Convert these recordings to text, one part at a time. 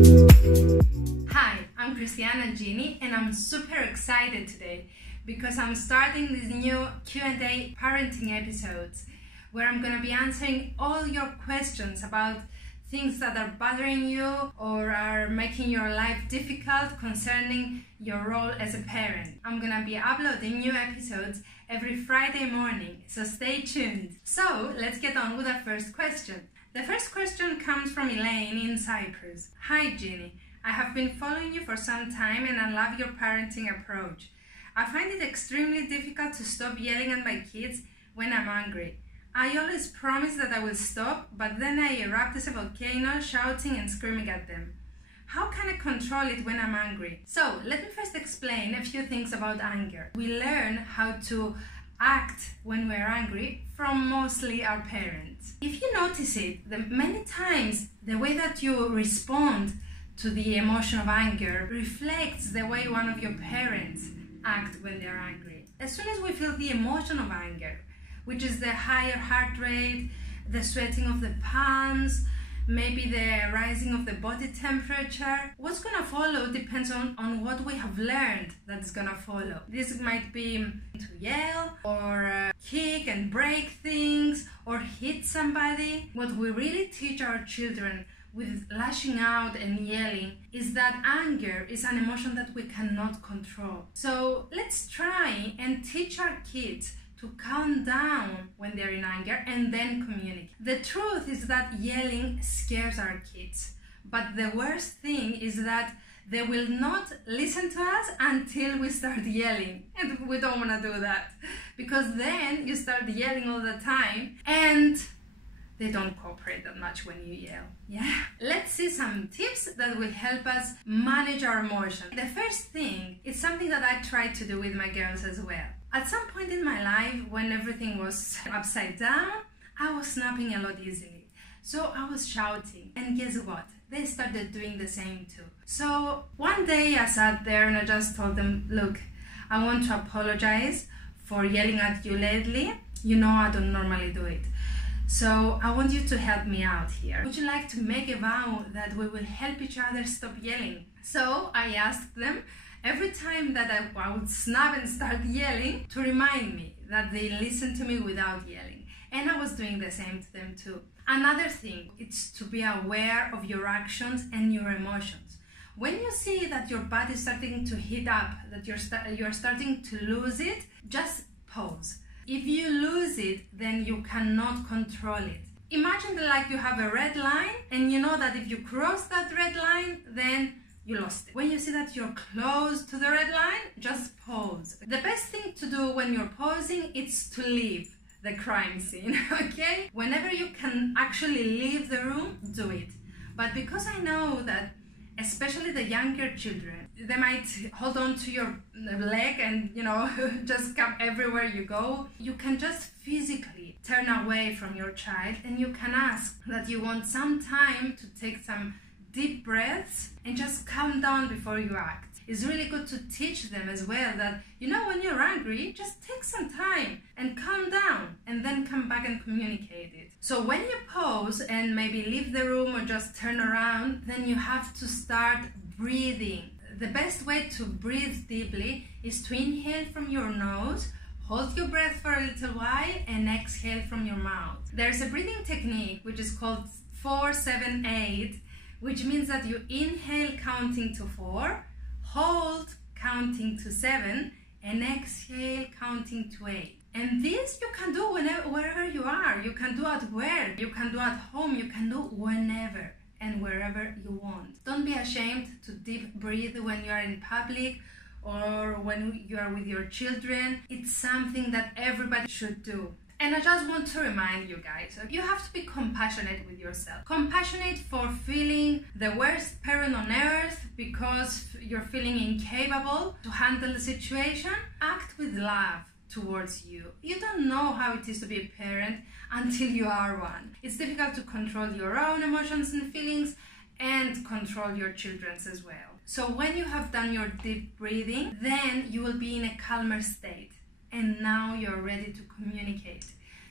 Hi, I'm Christiana Genie, and I'm super excited today because I'm starting these new Q&A parenting episodes where I'm going to be answering all your questions about things that are bothering you or are making your life difficult concerning your role as a parent. I'm going to be uploading new episodes every Friday morning, so stay tuned. So let's get on with our first question. The first question comes from Elaine in Cyprus. Hi Genie, I have been following you for some time and I love your parenting approach. I find it extremely difficult to stop yelling at my kids when I'm angry. I always promise that I will stop, but then I erupt as a volcano, shouting and screaming at them. How can I control it when I'm angry? So, let me first explain a few things about anger. We learn how to act when we're angry from mostly our parents. If you notice it, many times the way that you respond to the emotion of anger reflects the way one of your parents act when they're angry. As soon as we feel the emotion of anger, which is the higher heart rate, the sweating of the palms, maybe the rising of the body temperature. What's gonna follow depends on what we have learned that's gonna follow. This might be to yell or kick and break things or hit somebody. What we really teach our children with lashing out and yelling is that anger is an emotion that we cannot control. So let's try and teach our kids to calm down when they're in anger and then communicate. The truth is that yelling scares our kids, but the worst thing is that they will not listen to us until we start yelling, and we don't want to do that because then you start yelling all the time and they don't cooperate that much when you yell. Yeah. Let's see some tips that will help us manage our emotions. The first thing is something that I try to do with my girls as well. At some point in my life, when everything was upside down, I was snapping a lot easily. So I was shouting, and guess what? They started doing the same too. So one day I sat there and I just told them, look, I want to apologize for yelling at you lately. You know I don't normally do it. So I want you to help me out here. Would you like to make a vow that we will help each other stop yelling? So I asked them every time that I would snap and start yelling to remind me that they listen to me without yelling. And I was doing the same to them too. Another thing is to be aware of your actions and your emotions. When you see that your body is starting to heat up, that you're starting to lose it, just pause. If you lose it, then you cannot control it. Imagine that like you have a red line and you know that if you cross that red line, then you lost it. When you see that you're close to the red line, just pause. The best thing to do when you're pausing is to leave the crime scene, okay? Whenever you can actually leave the room, do it. But because I know that especially the younger children, they might hold on to your leg and, you know, just come everywhere you go. You can just physically turn away from your child and you can ask that you want some time to take some deep breaths and just calm down before you act. It's really good to teach them as well that, you know, when you're angry, just take some time and calm down and then come back and communicate it. So when you pause and maybe leave the room or just turn around, then you have to start breathing. The best way to breathe deeply is to inhale from your nose, hold your breath for a little while and exhale from your mouth. There's a breathing technique which is called 4-7-8, which means that you inhale counting to 4, hold counting to 7, and exhale counting to 8. And this you can do wherever you are. You can do at work, you can do at home, you can do whenever and wherever you want. Don't be ashamed to deep breathe when you are in public or when you are with your children. It's something that everybody should do. And I just want to remind you guys, you have to be compassionate with yourself. Compassionate for feeling the worst parent on earth because you're feeling incapable to handle the situation. Act with love towards you. You don't know how it is to be a parent until you are one. It's difficult to control your own emotions and feelings and control your children's as well. So when you have done your deep breathing, then you will be in a calmer state. And now you're ready to communicate.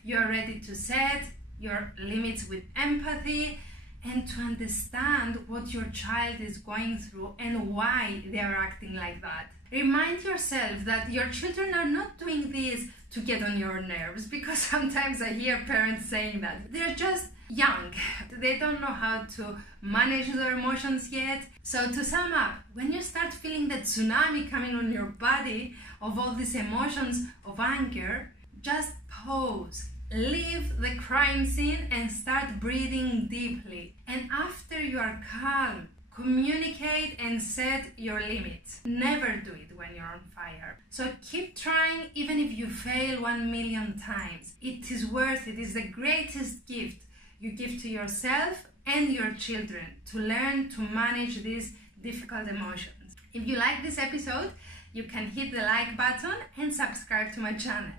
You're ready to set your limits with empathy and to understand what your child is going through and why they are acting like that. Remind yourself that your children are not doing this to get on your nerves, because sometimes I hear parents saying that. They're just young. They don't know how to manage their emotions yet. So to sum up, when you start feeling that tsunami coming on your body of all these emotions of anger, just pause. Leave the crime scene and start breathing deeply. And after you are calm, communicate and set your limits. Never do it when you're on fire. So keep trying even if you fail 1,000,000 times. It is worth it. It is the greatest gift you give to yourself and your children, to learn to manage these difficult emotions. If you like this episode, you can hit the like button and subscribe to my channel.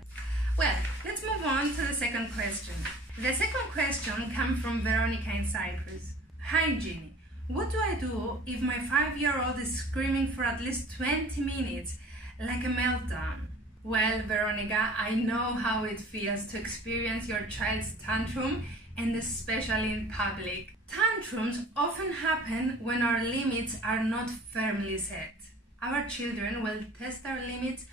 Well, let's move on to the second question. The second question comes from Veronica in Cyprus. Hi Genie, what do I do if my 5-year-old is screaming for at least 20 minutes, like a meltdown? Well, Veronica, I know how it feels to experience your child's tantrum, and especially in public. Tantrums often happen when our limits are not firmly set. Our children will test our limits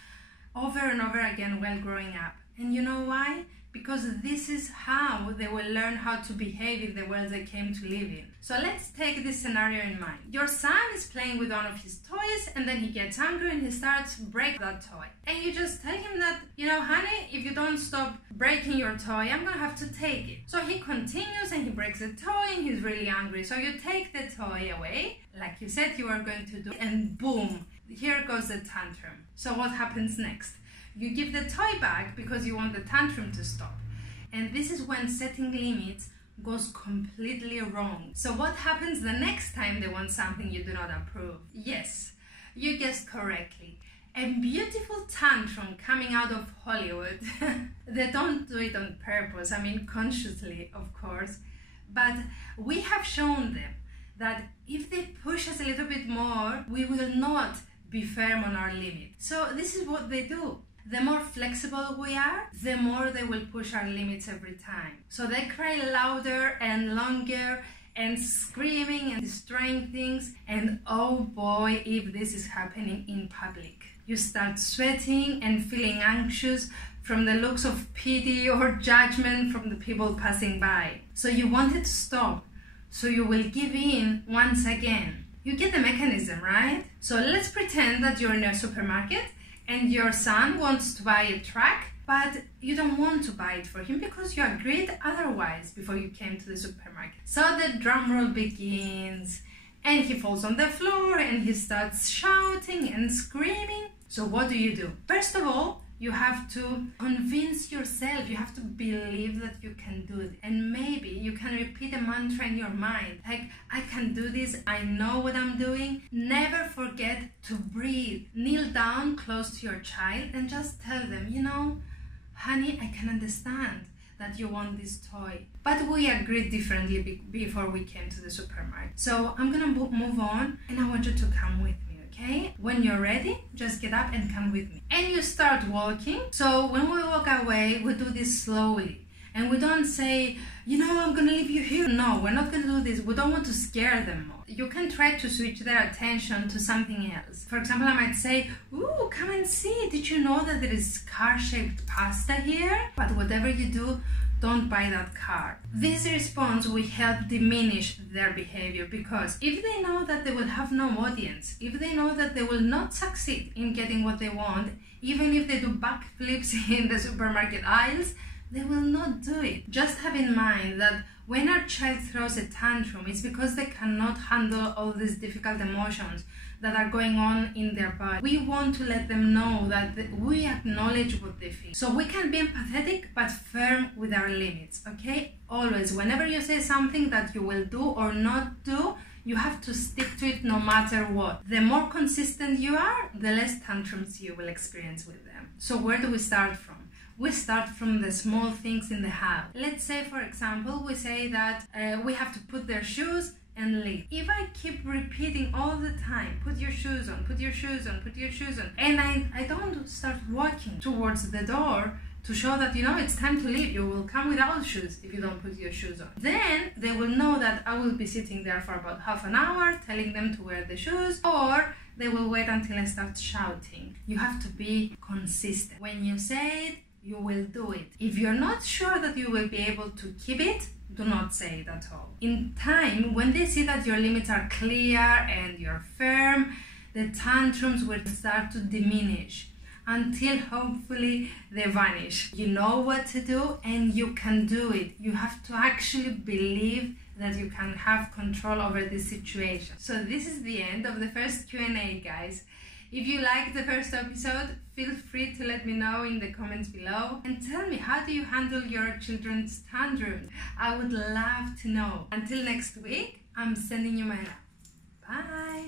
over and over again while growing up. And you know why? Because this is how they will learn how to behave in the world they came to live in. So let's take this scenario in mind. Your son is playing with one of his toys, and then he gets angry and he starts breaking that toy. And you just tell him that, honey, if you don't stop breaking your toy, I'm gonna have to take it. So he continues and he breaks the toy and he's really angry. So you take the toy away, like you said you were going to do, and boom, here goes the tantrum. So what happens next? You give the toy back because you want the tantrum to stop. And this is when setting limits goes completely wrong. So what happens the next time they want something you do not approve? Yes, you guessed correctly. A beautiful tantrum coming out of Hollywood. They don't do it on purpose, consciously, of course. But we have shown them that if they push us a little bit more, we will not be firm on our limit. So this is what they do. The more flexible we are, the more they will push our limits every time. So they cry louder and longer and screaming and destroying things. And oh boy, if this is happening in public. You start sweating and feeling anxious from the looks of pity or judgment from the people passing by. So you want it to stop. So you will give in once again. You get the mechanism, right? So let's pretend that you're in a supermarket and your son wants to buy a truck, but you don't want to buy it for him because you agreed otherwise before you came to the supermarket. So the drum roll begins, and he falls on the floor and he starts shouting and screaming. So what do? First of all, you have to convince yourself, you have to believe that you can do it. And maybe you can repeat a mantra in your mind, like, I can do this, I know what I'm doing. Never forget to breathe. Kneel down close to your child and just tell them, honey, I can understand that you want this toy, but we agreed differently before we came to the supermarket. So I'm gonna move on, and I want you to come with me. Okay? When you're ready, just get up and come with me. And you start walking. So when we walk away, we do this slowly. And we don't say, I'm gonna leave you here. No, we're not gonna do this. We don't want to scare them more. You can try to switch their attention to something else. For example, I might say, ooh, come and see. Did you know that there is car-shaped pasta here? But whatever you do, don't buy that car. This response will help diminish their behavior, because if they know that they will have no audience, if they know that they will not succeed in getting what they want, even if they do backflips in the supermarket aisles, they will not do it. Just have in mind that when our child throws a tantrum, it's because they cannot handle all these difficult emotions that are going on in their body. We want to let them know that we acknowledge what they feel. So we can be empathetic but firm with our limits, okay? Always, whenever you say something that you will do or not do, you have to stick to it no matter what. The more consistent you are, the less tantrums you will experience with them. So where do we start from? We start from the small things in the house. Let's say, for example, we say that we have to put their shoes and leave. If I keep repeating all the time, put your shoes on, put your shoes on, put your shoes on, and I don't start walking towards the door, to show that, it's time to leave. You will come without shoes if you don't put your shoes on. Then they will know that I will be sitting there for about half an hour telling them to wear the shoes, or they will wait until I start shouting. You have to be consistent. When you say it, you will do it. If you're not sure that you will be able to keep it, do not say it at all. In time, when they see that your limits are clear and you're firm, the tantrums will start to diminish until hopefully they vanish. You know what to do and you can do it. You have to actually believe that you can have control over this situation. So this is the end of the first Q&A, guys. If you liked the first episode, feel free to let me know in the comments below and tell me, how do you handle your children's tantrums? I would love to know. Until next week, I'm sending you my love. Bye!